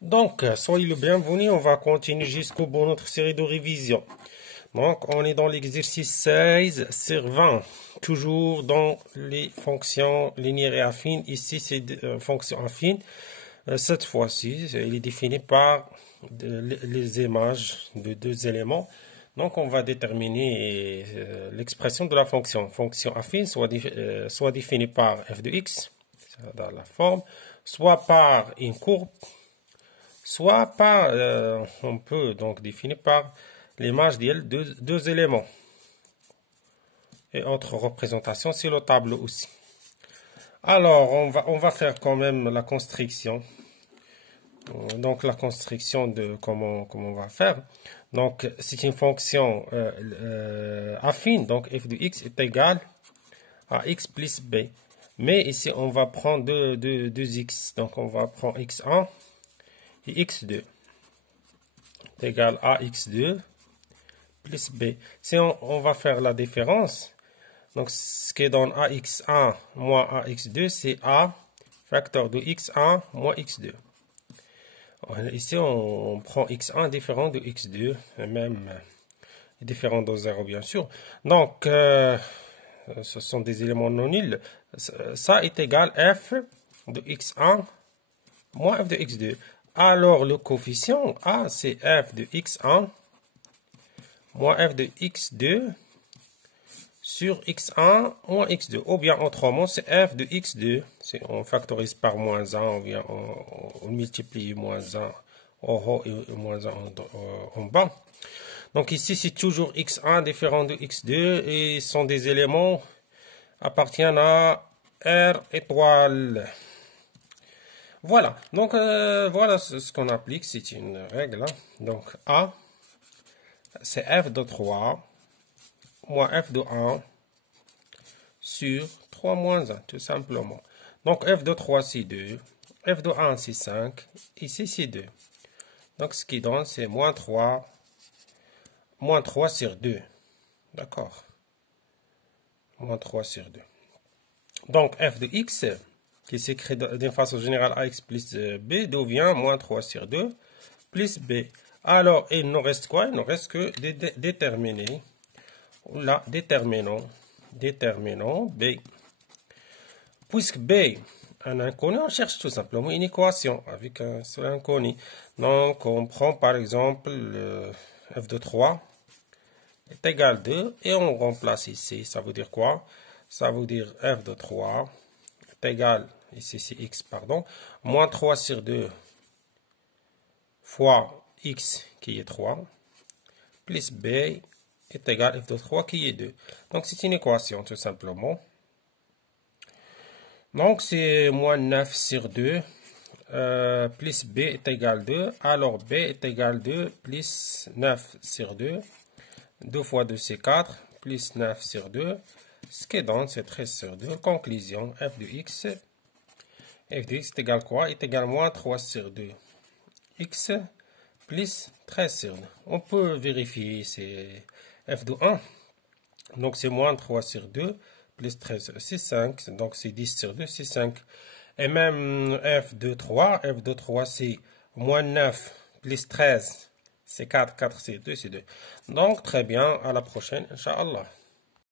Donc, soyez le bienvenu, on va continuer jusqu'au bout de notre série de révision. Donc, on est dans l'exercice 16 sur 20, toujours dans les fonctions linéaires et affines. Ici, c'est fonctions affines. Cette fois-ci, il est défini par les images de deux éléments. Donc, on va déterminer l'expression de la fonction. Fonction affine soit définie par f de x, dans la forme, soit par une courbe, soit par, on peut donc définir par l'image de deux éléments. Et autre représentation, c'est le tableau aussi. Alors, on va faire quand même la construction. Donc, la construction de comment on va faire. Donc, c'est une fonction affine. Donc, f de x est égal à x plus b. Mais ici, on va prendre deux x. Donc, on va prendre x1 et x2 est égal à x2 plus b. Si on va faire la différence, donc ce qui donne ax1 moins ax2, c'est a facteur de x1 moins x2. Ici, on prend x1 différent de x2, même différent de 0, bien sûr. Donc, ce sont des éléments non nuls. Ça est égal f de x1 moins f de x2. Alors, le coefficient a, c'est f de x1 moins f de x2 sur x1 moins x2. Ou bien, autrement, c'est f de x2. On factorise par moins 1, ou bien on multiplie moins 1 en haut et moins 1 en bas. Donc ici, c'est toujours x1 différent de x2 et sont des éléments appartiennent à R étoile. Voilà. Donc, voilà ce qu'on applique. C'est une règle. Donc, A, c'est f de 3 moins f de 1 sur 3 moins 1, tout simplement. Donc, f de 3, c'est 2. F de 1, c'est 5. Ici, c'est 2. Donc, ce qui donne, c'est moins 3 sur 2. D'accord. Moins 3 sur 2. Donc, f de x, qui s'écrit d'une façon générale ax plus b, devient moins 3 sur 2 plus b. Alors, il nous reste quoi? Il ne reste que déterminer. Là, déterminant b. Puisque b est un inconnu, on cherche tout simplement une équation avec un seul inconnu. Donc, on prend par exemple f de 3 est égal à 2 et on remplace ici. Ça veut dire quoi? Ça veut dire f de 3 est égal, ici c'est x, pardon, moins 3 sur 2 fois x qui est 3 plus b est égal à f de 3 qui est 2. Donc, c'est une équation, tout simplement. Donc, c'est moins 9 sur 2 plus b est égal à 2. Alors, b est égal à 2 plus 9 sur 2. 2 fois 2, c'est 4, plus 9 sur 2. Ce qui donne, c'est 13 sur 2. Conclusion, f de x. F de x est égal à quoi? Est égal à moins 3 sur 2. X plus 13 sur 2. On peut vérifier, c'est f de 1. Donc, c'est moins 3 sur 2, plus 13, c'est 5. Donc, c'est 10 sur 2, c'est 5. Et même f de 3, c'est moins 9, plus 13, c'est 4, 4 c'est 2, c'est 2. Donc, très bien, à la prochaine, Inch'Allah.